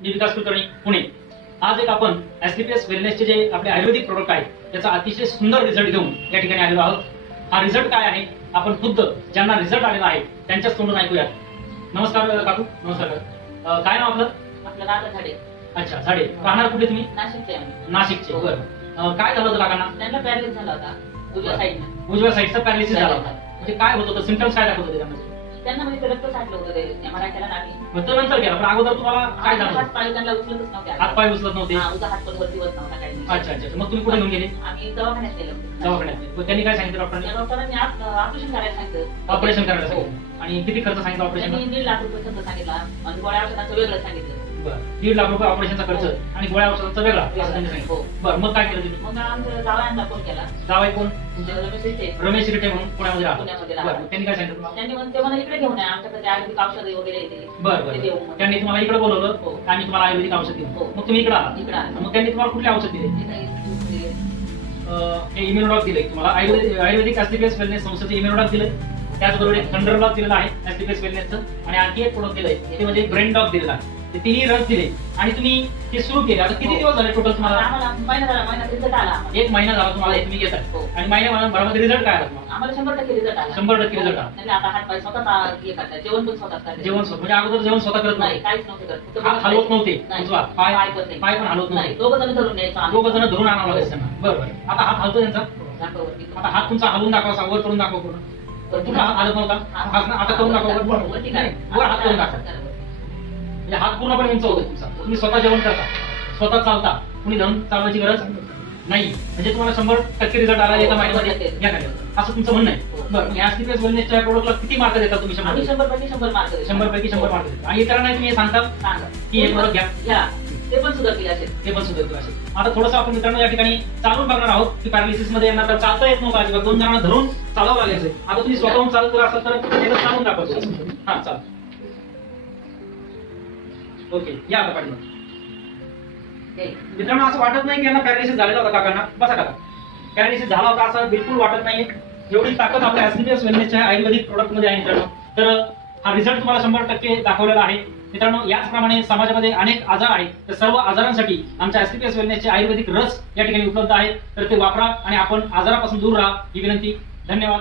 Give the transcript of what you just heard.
मी विकास कुलकर्णी, पुणे. आज एक आपण एसटीपीएस वेलनेसचे जे आपले आयुर्वेदिक प्रोडक्ट आहेत त्याचा अतिशय सुंदर रिझल्ट घेऊन या ठिकाणी आलेलो आहोत. हा रिझल्ट काय आहे आपण खुद्द ज्यांना रिझल्ट आलेला आहे त्यांच्याच तोंडून ऐकूया. नमस्कार काकू. नमस्कार. काय नाव आपलं? आपलं राधा झाडे. अच्छा, झाडे. राहणार कुठे तुम्ही? नाशिकचे आम्ही. नाशिकचे. बरं. काय झालं होतं काकांना? त्यांना पॅरालिसिस झाला होता उजव्या साईडनं. उजव्या साईडचा पॅरालिसिस झाला होता. म्हणजे काय होत होतं, सिम्पटम्स काय दाखवत होते त्यामध्ये? त्यांना म्हणजे रक्त साठलं होतं ते एमआरआय केला नाही. मग तो नंतर गेला, पण अगोदर तुम्हाला काय झालं? हात पाय त्यांना उचलतच नव्हते. हात पाय उचलत नव्हते. हा, उजवा हात पण वरती होत नव्हता काही नाही. अच्छा अच्छा. मग तुम्ही कुठे घेऊन गेले? आम्ही दवाखान्यात गेलो. दवाखान्यात. मग त्यांनी काय सांगितलं डॉक्टरांनी? त्या डॉक्टरांनी ऑपरेशन करायला सांगितलं. ऑपरेशन करायला सांगितलं. आणि किती खर्च सांगितला ऑपरेशन? त्यांनी 1.5 लाख रुपये खर्च सांगितला आणि गोळ्या औषधाचं वेगळं सांगितलं. बरं. 1.5 लाख रुपये ऑपरेशनचा खर्च आणि गोळ्या औषधाचा वेगळा असं त्यांनी सांगितलं. हो. बरं, मग काय केलं तुम्ही? मग आमच्या जावयांना फोन केला. जावई कोण? रमेश इथे रमेश रिटे म्हणून पुण्यामध्ये पुण्यामध्ये राहतो. राहतो. बरं, त्यांनी काय सांगितलं तुम्हाला? त्यांनी म्हणते मला इकडे घेऊन या आमच्याकडे आयुर्वेदिक औषधे वगैरे येते. बरं बरं. त्यांनी तुम्हाला इकडे बोलवलं आणि तुम्हाला आयुर्वेदिक औषध दिलं. हो. मग तुम्ही इकडे आला. इकडे आला. मग त्यांनी तुम्हाला कुठले औषध दिले? इथे हे इम्युनोडॉक दिले तुम्हाला. आयुर्वेदिक एसटीपीएस वेलनेस संस्थेचे इम्युनोडॉक दिले. त्याचबरोबर एक थंडरलॉक दिलेला आहे एसटीपीएस वेलनेसचं आणि आणखी एक प्रोडक्ट दिलंय ते म्हणजे ब्रेन डॉक दिलेला आहे. ते तिन्ही रस दिले आणि तुम्ही ते सुरू केले. आता किती दिवस झाले टोटल तुम्हाला? आम्हाला महिना झाला. महिन्यात रिझल्ट आला आम्हाला. 1 महिना झाला तुम्हाला हे तुम्ही घेताय. हो. आणि महिन्याभरामध्ये रिझल्ट काय आला तुम्हाला? आम्हाला 100% रिझल्ट आला. 100% रिझल्ट आला. म्हणजे आता हात पाय स्वतः हे करतात. जेवण पण स्वतः करतात. जेवण म्हणजे अगोदर जेवण स्वतः करत नाही, नाही, काहीच नव्हते करत. फक्त हात हलवत नव्हते. नाही. उजवा पाय पाय पण नाही. पाय पण हलवत नाही, नव्हते. दोघं जण धरून न्यायचो आम्ही. दोघं जण धरून आणावं लागायचं त्यांना. बरं बरं. आता हात हलतो त्यांचा. दाखववरती. आता हात तुमचा हलवून दाखवा, वर करून दाखवा पूर्ण. वरती पूर्ण हात हलत नव्हता. आता करून दाखवा वर. वरती नाही, करा. वर हात करून दाखवा. म्हणजे हात पूर्णपणे उंच होतो तुमचा. तुम्ही स्वतः जेवण करता, स्वतः चालता, कुणी धरून चालवायची गरज नाही. म्हणजे तुम्हाला 100% रिझल्ट आला एका महिन्यामध्ये या काय असं तुमचं म्हणणं आहे. बरं, या एसटीपीएस वेलनेसच्या प्रोडक्टला किती मार्क देता तुम्ही? 100 आम्ही 100% मार्क देतो. 100 पैकी 100 मार्क देता. आणि इतरांना तुम्ही हे सांगता सांगा. की हे प्रोडक्ट घ्या, घ्या. ते पण सुद्धा केले असेल. ते पण सुधारतील असेल. आता थोडंसं आपण मित्रांनो या ठिकाणी चालून बघणार आहोत की पॅरालिसिस मध्ये यांना तर चालता येत नव्हतं अजिबात. 2 जणांना धरून चालावं लागायचं. आता तुम्ही स्वतःहून चालत जर असाल तर एकदा चालून दाखवतो. हा चाल. ओके, या आता पाठीमागे. मित्रांनो असं वाटत नाही की यांना पॅरालिसिस झालेला होता काकांना. बसा काका. पॅरालिसिस झाला होता असं बिलकुल वाटत नाहीये. एवढी ताकद आपल्या एसटीपीएस वेलनेसच्या आयुर्वेदिक प्रोडक्ट मध्ये आहे मित्रांनो. तर हा रिझल्ट तुम्हाला 100% दाखवलेला आहे. मित्रांनो याचप्रमाणे समाजामध्ये अनेक आजार आहेत. तर सर्व आजारांसाठी आमच्या एसटीपीएस वेलनेसचे आयुर्वेदिक रस या ठिकाणी उपलब्ध आहेत. तर ते वापरा आणि आपण आजारापासून दूर राहा ही विनंती. धन्यवाद.